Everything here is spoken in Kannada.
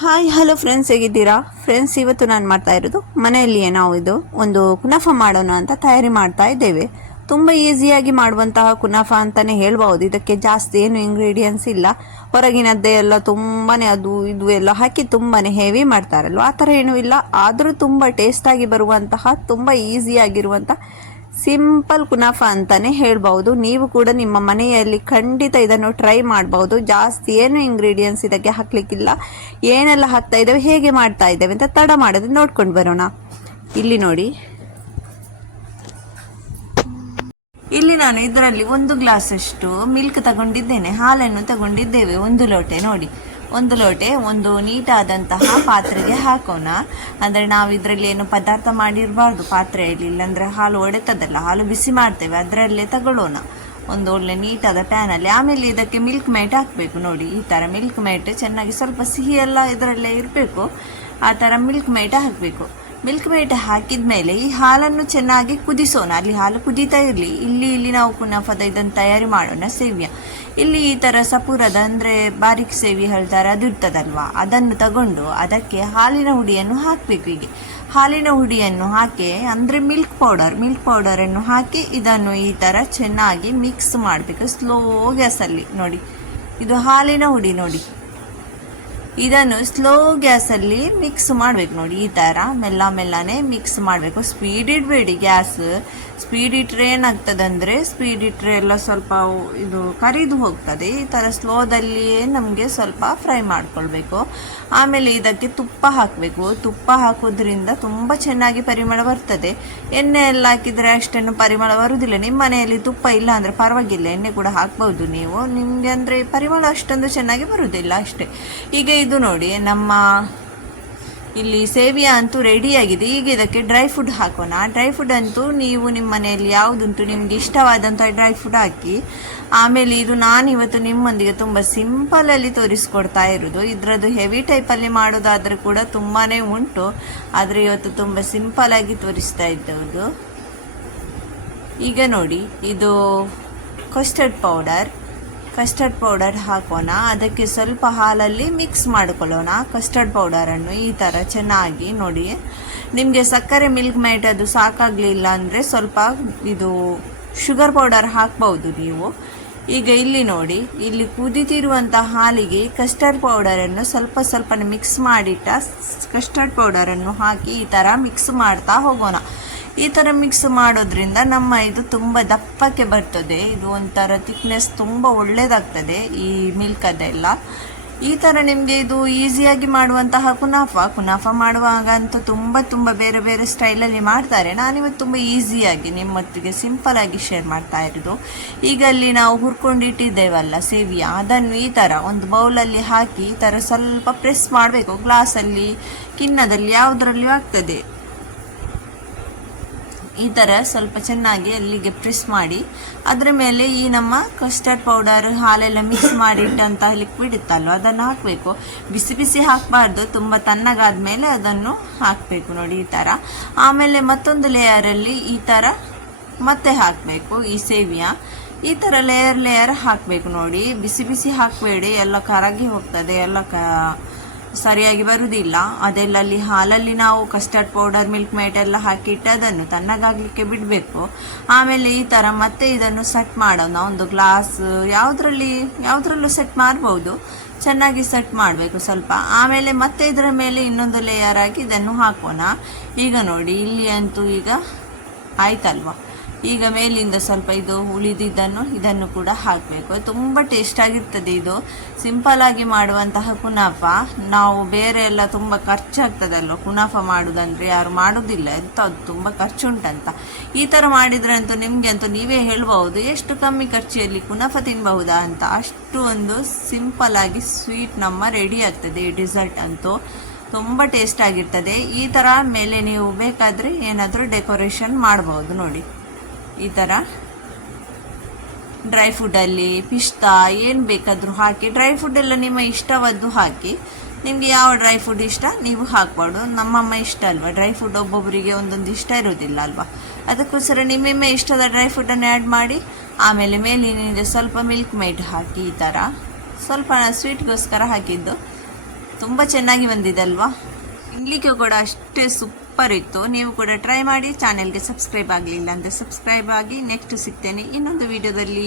ಹಾಯ್ ಹಲೋ ಫ್ರೆಂಡ್ಸ್, ಹೇಗಿದ್ದೀರಾ ಫ್ರೆಂಡ್ಸ್? ಇವತ್ತು ನಾನು ಮಾಡ್ತಾ ಇರೋದು ಮನೆಯಲ್ಲಿಯೇ ನಾವು ಒಂದು ಕುನಾಫಾ ಮಾಡೋಣ ಅಂತ ತಯಾರಿ ಮಾಡ್ತಾ ಇದ್ದೇವೆ. ತುಂಬ ಈಸಿಯಾಗಿ ಮಾಡುವಂತಹ ಕುನಾಫಾ ಅಂತಲೇ ಹೇಳ್ಬೋದು. ಇದಕ್ಕೆ ಜಾಸ್ತಿ ಏನು ಇಂಗ್ರೀಡಿಯೆಂಟ್ಸ್ ಇಲ್ಲ. ಹೊರಗಿನದ್ದೇ ಎಲ್ಲ ತುಂಬಾ ಅದು ಇದು ಎಲ್ಲ ಹಾಕಿ ತುಂಬಾ ಹೆವಿ ಮಾಡ್ತಾರಲ್ವ, ಆ ಥರ ಏನೂ ಇಲ್ಲ. ಆದರೂ ತುಂಬ ಟೇಸ್ಟಾಗಿ ಬರುವಂತಹ, ತುಂಬ ಈಸಿಯಾಗಿರುವಂಥ ಸಿಂಪಲ್ ಕುನಾಫಾ ಅಂತಾನೆ ಹೇಳ್ಬಹುದು. ನೀವು ಕೂಡ ನಿಮ್ಮ ಮನೆಯಲ್ಲಿ ಖಂಡಿತ ಇದನ್ನು ಟ್ರೈ ಮಾಡಬಹುದು. ಜಾಸ್ತಿ ಏನು ಇಂಗ್ರೀಡಿಯೆಂಟ್ಸ್ ಇದಕ್ಕೆ ಹಾಕ್ಲಿಕ್ಕಿಲ್ಲ. ಏನೆಲ್ಲ ಹಾಕ್ತಾ ಇದ್ದೇವೆ, ಹೇಗೆ ಮಾಡ್ತಾ ಇದ್ದೇವೆ ಅಂತ ತಡ ಮಾಡೋದು ನೋಡ್ಕೊಂಡು ಬರೋಣ. ಇಲ್ಲಿ ನೋಡಿ, ಇಲ್ಲಿ ನಾನು ಇದರಲ್ಲಿ 1 ಗ್ಲಾಸಷ್ಟು ಮಿಲ್ಕ್ ತಗೊಂಡಿದ್ದೇನೆ, ಹಾಲನ್ನು ತಗೊಂಡಿದ್ದೇವೆ. 1 ಲೋಟೆ ನೋಡಿ, 1 ಲೋಟೆ ಒಂದು ನೀಟಾದಂತಹ ಪಾತ್ರೆಗೆ ಹಾಕೋಣ. ಅಂದರೆ ನಾವು ಇದರಲ್ಲಿ ಏನು ಪದಾರ್ಥ ಮಾಡಿರಬಾರ್ದು ಪಾತ್ರೆಯಲ್ಲಿ, ಇಲ್ಲಾಂದರೆ ಹಾಲು ಒಡೆತದಲ್ಲ. ಹಾಲು ಬಿಸಿ ಮಾಡ್ತೇವೆ, ಅದರಲ್ಲೇ ತಗೊಳ್ಳೋಣ ಒಂದು ಒಳ್ಳೆ ನೀಟಾದ ಪ್ಯಾನಲ್ಲಿ. ಆಮೇಲೆ ಇದಕ್ಕೆ ಮಿಲ್ಕ್ ಮೇಟ್ ಹಾಕಬೇಕು ನೋಡಿ. ಈ ಥರ ಮಿಲ್ಕ್ ಮೇಟ್ ಚೆನ್ನಾಗಿ, ಸ್ವಲ್ಪ ಸಿಹಿ ಎಲ್ಲ ಇದರಲ್ಲೇ ಇರಬೇಕು, ಆ ಥರ ಮಿಲ್ಕ್ ಮೇಟ್ ಹಾಕಬೇಕು. ಮಿಲ್ಕ್ ಮೇಟ್ ಹಾಕಿದ ಮೇಲೆ ಈ ಹಾಲನ್ನು ಚೆನ್ನಾಗಿ ಕುದಿಸೋಣ. ಅಲ್ಲಿ ಹಾಲು ಕುದೀತಾ ಇರಲಿ. ಇಲ್ಲಿ ನಾವು ಕುನಾಫಾದ ಇದನ್ನು ತಯಾರಿ ಮಾಡೋಣ. ಸೇವಿಯ ಇಲ್ಲಿ ಈ ಥರ ಸಪೂರದ, ಅಂದರೆ ಬಾರಿಕ್ ಸೇವಿ ಹೇಳ್ತಾರೆ, ಅದು ಇರ್ತದಲ್ವಾ, ಅದನ್ನು ತಗೊಂಡು ಅದಕ್ಕೆ ಹಾಲಿನ ಹುಡಿಯನ್ನು ಹಾಕಬೇಕು. ಹೀಗೆ ಹಾಲಿನ ಹುಡಿಯನ್ನು ಹಾಕಿ, ಅಂದರೆ ಮಿಲ್ಕ್ ಪೌಡರನ್ನು ಹಾಕಿ ಇದನ್ನು ಈ ಥರ ಚೆನ್ನಾಗಿ ಮಿಕ್ಸ್ ಮಾಡಬೇಕು. ಸ್ಲೋ ಗ್ಯಾಸಲ್ಲಿ ನೋಡಿ, ಇದು ಹಾಲಿನ ಹುಡಿ ನೋಡಿ, ಇದನ್ನು ಸ್ಲೋ ಗ್ಯಾಸಲ್ಲಿ ಮಿಕ್ಸ್ ಮಾಡಬೇಕು ನೋಡಿ. ಈ ಥರ ಮೆಲ್ಲನೆ ಮಿಕ್ಸ್ ಮಾಡಬೇಕು. ಸ್ಪೀಡ್ ಇಡಬೇಡಿ, ಗ್ಯಾಸ್ ಸ್ಪೀಡ್ ಇಟ್ಟರೆ ಏನಾಗ್ತದೆ ಸ್ಪೀಡ್ ಇಟ್ಟರೆ ಎಲ್ಲ ಸ್ವಲ್ಪ ಇದು ಕರಿದು ಹೋಗ್ತದೆ. ಈ ಥರ ಸ್ಲೋದಲ್ಲಿಯೇ ನಮಗೆ ಸ್ವಲ್ಪ ಫ್ರೈ ಮಾಡ್ಕೊಳ್ಬೇಕು. ಆಮೇಲೆ ಇದಕ್ಕೆ ತುಪ್ಪ ಹಾಕಬೇಕು. ತುಪ್ಪ ಹಾಕೋದ್ರಿಂದ ತುಂಬ ಚೆನ್ನಾಗಿ ಪರಿಮಳ ಬರ್ತದೆ. ಎಣ್ಣೆ ಎಲ್ಲ ಹಾಕಿದರೆ ಅಷ್ಟೇನು ಪರಿಮಳ ಬರುವುದಿಲ್ಲ. ನಿಮ್ಮ ಮನೆಯಲ್ಲಿ ತುಪ್ಪ ಇಲ್ಲ ಅಂದರೆ ಪರವಾಗಿಲ್ಲ, ಎಣ್ಣೆ ಕೂಡ ಹಾಕ್ಬೋದು ನೀವು. ನಿಮಗೆ ಅಂದರೆ ಪರಿಮಳ ಅಷ್ಟೊಂದು ಚೆನ್ನಾಗಿ ಬರುವುದಿಲ್ಲ ಅಷ್ಟೇ. ಈಗ ಇದು ನೋಡಿ, ನಮ್ಮ ಇಲ್ಲಿ ಸೇವಿಯಾ ಅಂತೂ ರೆಡಿಯಾಗಿದೆ. ಈಗ ಇದಕ್ಕೆ ಡ್ರೈ ಫ್ರೂಟ್ ಹಾಕೋಣ. ಡ್ರೈ ಫ್ರೂಟ್ ಅಂತೂ ನೀವು ನಿಮ್ಮ ಮನೆಯಲ್ಲಿ ಯಾವುದುಂಟು ನಿಮಗೆ ಇಷ್ಟವಾದಂಥ ಡ್ರೈ ಫ್ರೂಟ್ ಹಾಕಿ. ಆಮೇಲೆ ಇದು ನಾನಿವತ್ತು ನಿಮ್ಮೊಂದಿಗೆ ತುಂಬ ಸಿಂಪಲಲ್ಲಿ ತೋರಿಸ್ಕೊಡ್ತಾ ಇರೋದು. ಇದರದ್ದು ಹೆವಿ ಟೈಪಲ್ಲಿ ಮಾಡೋದಾದರೆ ಕೂಡ ತುಂಬಾ ಉಂಟು, ಆದರೆ ಇವತ್ತು ತುಂಬ ಸಿಂಪಲಾಗಿ ತೋರಿಸ್ತಾ ಇದ್ದವುದು. ಈಗ ನೋಡಿ, ಇದು ಕಸ್ಟರ್ಡ್ ಪೌಡರ್ ಹಾಕೋಣ. ಅದಕ್ಕೆ ಸ್ವಲ್ಪ ಹಾಲಲ್ಲಿ ಮಿಕ್ಸ್ ಮಾಡಿಕೊಳ್ಳೋಣ ಕಸ್ಟರ್ಡ್ ಪೌಡರನ್ನು. ಈ ಥರ ಚೆನ್ನಾಗಿ ನೋಡಿ. ನಿಮಗೆ ಸಕ್ಕರೆ ಮಿಲ್ಕ್ ಮೇಟ್ ಅದು ಸಾಕಾಗಲಿಲ್ಲ ಅಂದರೆ ಸ್ವಲ್ಪ ಇದು ಶುಗರ್ ಪೌಡರ್ ಹಾಕ್ಬೋದು ನೀವು. ಈಗ ಇಲ್ಲಿ ನೋಡಿ, ಇಲ್ಲಿ ಕುದಿತಿರುವಂಥ ಹಾಲಿಗೆ ಕಸ್ಟರ್ಡ್ ಪೌಡರನ್ನು ಸ್ವಲ್ಪ ಮಿಕ್ಸ್ ಮಾಡಿಟ್ಟ ಕಸ್ಟರ್ಡ್ ಪೌಡರನ್ನು ಹಾಕಿ ಈ ಥರ ಮಿಕ್ಸ್ ಮಾಡ್ತಾ ಹೋಗೋಣ. ಈ ಥರ ಮಿಕ್ಸ್ ಮಾಡೋದ್ರಿಂದ ನಮ್ಮ ಇದು ತುಂಬ ದಪ್ಪಕ್ಕೆ ಬರ್ತದೆ. ಇದು ಒಂಥರ ಥಿಕ್ನೆಸ್ ತುಂಬ ಒಳ್ಳೆಯದಾಗ್ತದೆ ಈ ಮಿಲ್ಕದೆಲ್ಲ. ಈ ಥರ ನಿಮಗೆ ಇದು ಈಸಿಯಾಗಿ ಮಾಡುವಂತಹ ಕುನಾಫಾ ಮಾಡುವಾಗ ಅಂತೂ ತುಂಬ ಬೇರೆ ಸ್ಟೈಲಲ್ಲಿ ಮಾಡ್ತಾರೆ. ನಾನಿವತ್ತು ತುಂಬ ಈಸಿಯಾಗಿ ನಿಮ್ಮೊತ್ತಿಗೆ ಸಿಂಪಲಾಗಿ ಶೇರ್ ಮಾಡ್ತಾ ಇರೋದು. ಈಗ ಅಲ್ಲಿ ನಾವು ಹುರ್ಕೊಂಡಿಟ್ಟಿದ್ದೇವಲ್ಲ ಸೇವಿಯಾ, ಅದನ್ನು ಈ ಥರ ಒಂದು ಬೌಲಲ್ಲಿ ಹಾಕಿ ಈ ಥರ ಸ್ವಲ್ಪ ಪ್ರೆಸ್ ಮಾಡಬೇಕು. ಗ್ಲಾಸಲ್ಲಿ, ಕಿನ್ನದಲ್ಲಿ, ಯಾವುದರಲ್ಲಿಯೂ ಆಗ್ತದೆ. ಈ ಥರ ಸ್ವಲ್ಪ ಚೆನ್ನಾಗಿ ಅಲ್ಲಿಗೆ ಪ್ರೆಸ್ ಮಾಡಿ ಅದರ ಮೇಲೆ ಈ ನಮ್ಮ ಕಸ್ಟರ್ಡ್ ಪೌಡರ್, ಹಾಲೆಲ್ಲ ಮಿಕ್ಸ್ ಮಾಡಿಟ್ಟಂಥ ಲಿಕ್ವಿಡ್ ಇತ್ತಲ್ವ, ಅದನ್ನು ಹಾಕಬೇಕು. ಬಿಸಿ ಹಾಕಬಾರ್ದು, ತುಂಬ ತಣ್ಣಗಾದ ಮೇಲೆ ಅದನ್ನು ಹಾಕಬೇಕು ನೋಡಿ ಈ ಥರ. ಆಮೇಲೆ ಮತ್ತೊಂದು ಲೇಯರಲ್ಲಿ ಈ ಥರ ಮತ್ತೆ ಹಾಕಬೇಕು ಈ ಸೇವಿಯಾ. ಈ ಥರ ಲೇಯರ್ ಹಾಕಬೇಕು ನೋಡಿ. ಬಿಸಿ ಹಾಕಬೇಡಿ, ಎಲ್ಲ ಕರಗಿ ಹೋಗ್ತದೆ, ಎಲ್ಲ ಸರಿಯಾಗಿ ಬರುವುದಿಲ್ಲ. ಅದೆಲ್ಲ ಅಲ್ಲಿ ಹಾಲಲ್ಲಿ ನಾವು ಕಸ್ಟರ್ಡ್ ಪೌಡರ್, ಮಿಲ್ಕ್ ಮೇಟ್ ಎಲ್ಲ ಹಾಕಿಟ್ಟು ಅದನ್ನು ತಣ್ಣಗಾಗಲಿಕ್ಕೆ ಬಿಡಬೇಕು. ಆಮೇಲೆ ಈ ಥರ ಮತ್ತೆ ಇದನ್ನು ಸೆಟ್ ಮಾಡೋಣ. ಒಂದು ಗ್ಲಾಸ್ ಯಾವುದ್ರಲ್ಲೂ ಸೆಟ್ ಮಾಡ್ಬೋದು. ಚೆನ್ನಾಗಿ ಸೆಟ್ ಮಾಡಬೇಕು ಸ್ವಲ್ಪ. ಆಮೇಲೆ ಮತ್ತೆ ಇದರ ಮೇಲೆ ಇನ್ನೊಂದು ಲೇಯರ್ ಆಗಿ ಇದನ್ನು ಹಾಕೋಣ. ಈಗ ನೋಡಿ, ಇಲ್ಲಿ ಅಂತೂ ಈಗ ಆಯ್ತಲ್ವ. ಈಗ ಮೇಲಿಂದ ಸ್ವಲ್ಪ ಇದು ಇದನ್ನು ಕೂಡ ಹಾಕಬೇಕು. ತುಂಬ ಟೇಸ್ಟಾಗಿರ್ತದೆ ಇದು. ಸಿಂಪಲಾಗಿ ಮಾಡುವಂತಹ ಕುನಾಫಾ. ನಾವು ಬೇರೆ ಎಲ್ಲ ತುಂಬ ಖರ್ಚಾಗ್ತದಲ್ವ ಕುನಾಫಾ ಮಾಡೋದಂದರೆ, ಯಾರು ಮಾಡೋದಿಲ್ಲ, ಎಂಥದ್ದು ತುಂಬ ಖರ್ಚುಂಟಂತ. ಈ ಥರ ಮಾಡಿದ್ರಂತೂ ನಿಮಗೆ ಅಂತೂ ನೀವೇ ಹೇಳ್ಬೋದು ಎಷ್ಟು ಕಮ್ಮಿ ಖರ್ಚಿಯಲ್ಲಿ ಕುನಾಫಾ ತಿನ್ಬಹುದಾ ಅಂತ. ಅಷ್ಟು ಒಂದು ಸಿಂಪಲಾಗಿ ಸ್ವೀಟ್ ನಮ್ಮ ರೆಡಿ ಆಗ್ತದೆ. ಈ ಡಿಸರ್ಟ್ ಅಂತೂ ತುಂಬ ಟೇಸ್ಟ್ ಆಗಿರ್ತದೆ. ಈ ಥರ ಮೇಲೆ ನೀವು ಬೇಕಾದರೆ ಏನಾದರೂ ಡೆಕೋರೇಷನ್ ಮಾಡ್ಬೋದು ನೋಡಿ. ಈ ಥರ ಡ್ರೈ ಫ್ರೂಟಲ್ಲಿ ಪಿಸ್ತಾ ಏನು ಬೇಕಾದರೂ ಹಾಕಿ, ಡ್ರೈ ಫ್ರೂಟ್ ಎಲ್ಲ ನಿಮ್ಮ ಇಷ್ಟವಾದ್ದು ಹಾಕಿ. ನಿಮಗೆ ಯಾವ ಡ್ರೈ ಫ್ರೂಟ್ ಇಷ್ಟ ನೀವು ಹಾಕ್ಬಾರ್ದು. ನಮ್ಮಮ್ಮ ಇಷ್ಟ ಅಲ್ವಾ ಡ್ರೈ ಫ್ರೂಟ್, ಒಬ್ಬೊಬ್ಬರಿಗೆ ಒಂದೊಂದು ಇಷ್ಟ ಇರೋದಿಲ್ಲ ಅಲ್ವಾ. ಅದಕ್ಕೋಸ್ಕರ ನಿಮ್ಮಮ್ಮ ಇಷ್ಟದ ಡ್ರೈ ಫ್ರೂಟನ್ನು ಆ್ಯಡ್ ಮಾಡಿ. ಆಮೇಲೆ ಮೇಲಿನಿಂದ ಸ್ವಲ್ಪ ಮಿಲ್ಕ್ ಮೇಟ್ ಹಾಕಿ. ಈ ಥರ ಸ್ವಲ್ಪ ಸ್ವೀಟ್ಗೋಸ್ಕರ ಹಾಕಿದ್ದು. ತುಂಬ ಚೆನ್ನಾಗಿ ಬಂದಿದೆ ಅಲ್ವಾ? ತಿನ್ನಲಿಕ್ಕೆ ಕೂಡ ಅಷ್ಟೇ ಸೂಪರ್ ಇತ್ತು. ನೀವು ಕೂಡ ಟ್ರೈ ಮಾಡಿ. ಚಾನೆಲ್ಗೆ ಸಬ್ಸ್ಕ್ರೈಬ್ ಆಗಲಿಲ್ಲ ಅಂದರೆ ಸಬ್ಸ್ಕ್ರೈಬ್ ಆಗಿ. ನೆಕ್ಸ್ಟ್ ಸಿಗ್ತೇನೆ ಇನ್ನೊಂದು ವಿಡಿಯೋದಲ್ಲಿ.